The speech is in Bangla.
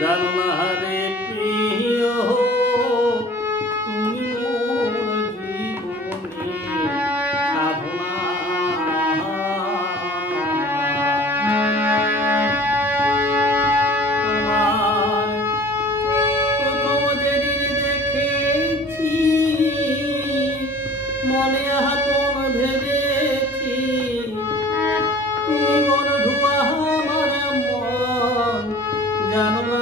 জানো না রে প্রিয় তুমি মোর জীবনে সাধনা প্রথম যেদিন দেখেছি মনে আপন ভেবেছি তুমি বন্ধু আমার মন জানো